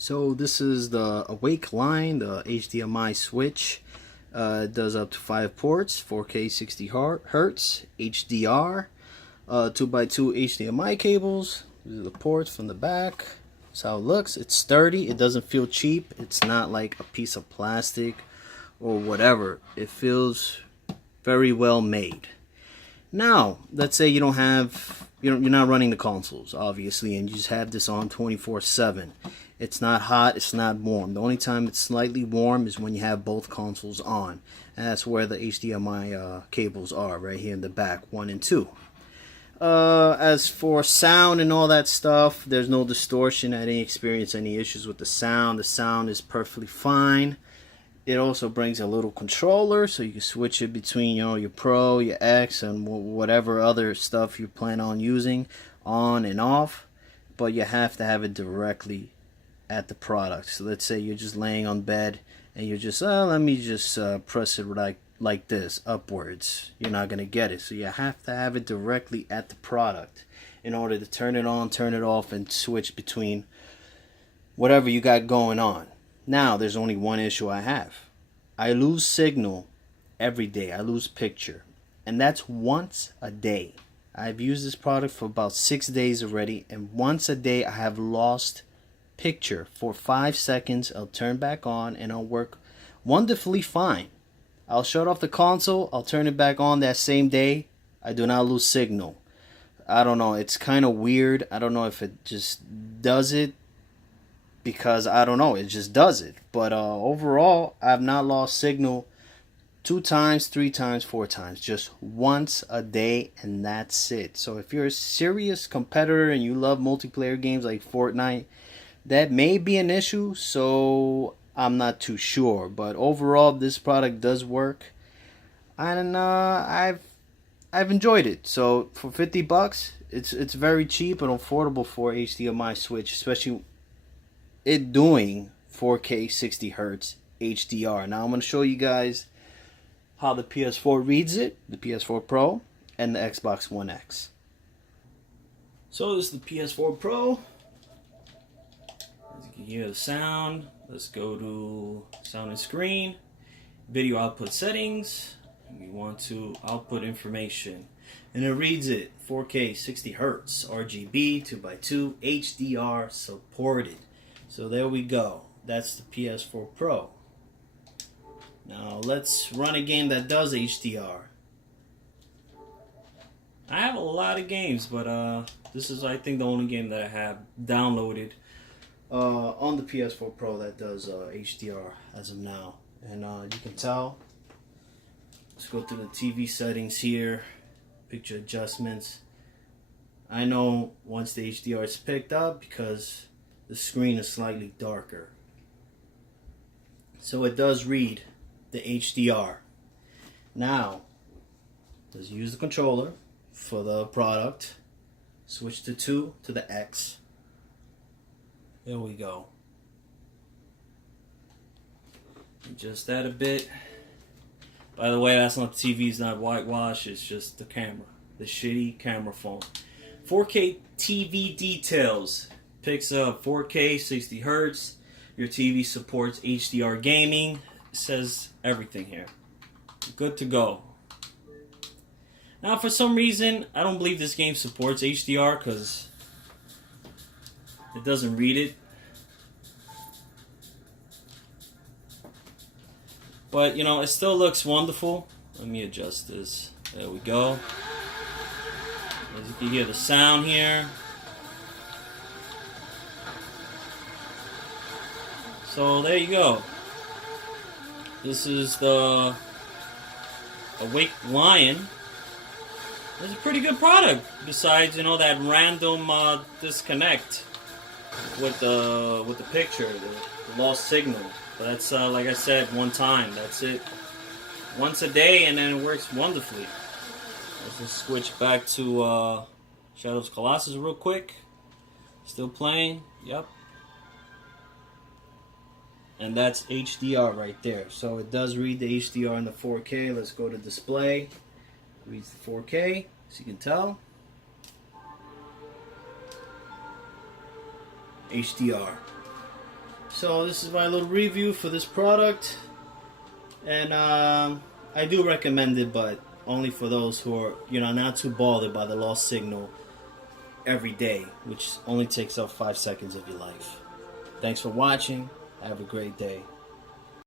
So this is the Awakelion, the HDMI switch. It does up to 5 ports, 4K 60 Hertz, HDR, 2x2 HDMI cables. These are the ports from the back. That's how it looks. It's sturdy. It doesn't feel cheap. It's not like a piece of plastic or whatever. It feels very well made. Now, let's say you don't have, you're not running the consoles, obviously, and you just have this on 24/7. It's not hot, it's not warm. The only time it's slightly warm is when you have both consoles on. And that's where the HDMI cables are, right here in the back, 1 and 2. As for sound and all that stuff, there's no distortion. I didn't experience any issues with the sound. The sound is perfectly fine. It also brings a little controller, so you can switch it between, your Pro, your X, and whatever other stuff you plan on using, on and off. But you have to have it directly at the product. So let's say you're just laying on bed and you're just, let me just press it like this, upwards. You're not gonna get it. So you have to have it directly at the product in order to turn it on, turn it off, and switch between whatever you got going on. Now, there's only one issue I have. I lose signal every day. I lose picture. And that's once a day. I've used this product for about 6 days already. And once a day, I have lost picture. For 5 seconds, I'll turn back on and I'll work wonderfully fine. I'll shut off the console. I'll turn it back on that same day. I do not lose signal. I don't know. It's kind of weird. I don't know if it just does it. Because I don't know, it just does it. But overall, I've not lost signal 2 times, 3 times, 4 times. Just once a day, and that's it. So if you're a serious competitor and you love multiplayer games like Fortnite, that may be an issue. So I'm not too sure. But overall, this product does work, and I've enjoyed it. So for $50, it's very cheap and affordable for HDMI switch, especially it doing 4K 60 Hertz HDR. Now I'm going to show you guys how the PS4 reads it, the PS4 Pro, and the Xbox One X. So this is the PS4 Pro. As you can hear the sound, let's go to sound and screen, video output settings. We want to output information. And it reads it 4K 60 Hertz RGB 2x2 HDR supported. So there we go. That's the PS4 Pro. Now let's run a game that does HDR. I have a lot of games, but this is, I think, the only game that I have downloaded on the PS4 Pro that does HDR as of now. And you can tell. Let's go to the TV settings here. Picture adjustments. I know once the HDR is picked up because the screen is slightly darker. So it does read the HDR. Now, let's use the controller for the product. Switch the 2 to the X. There we go. Adjust that a bit. By the way, that's not the TV, it's not whitewash, it's just the camera. The shitty camera phone. 4K TV details. Picks up 4K 60 Hertz. Your TV supports HDR gaming. It says everything here. Good to go. Now, for some reason, I don't believe this game supports HDR because it doesn't read it. But, it still looks wonderful. Let me adjust this. There we go. As you can hear the sound here. So there you go. This is the Awakelion. It's a pretty good product. Besides, that random disconnect with the picture, the lost signal. But that's like I said, one time. That's it. Once a day, and then it works wonderfully. Let's just switch back to Shadow of Colossus real quick. Still playing. Yep. And that's HDR right there. So it does read the HDR in the 4K. Let's go to display. Reads the 4K, as you can tell. HDR. So this is my little review for this product, and I do recommend it, but only for those who are, you know, not too bothered by the lost signal every day, which only takes up 5 seconds of your life. Thanks for watching. Have a great day.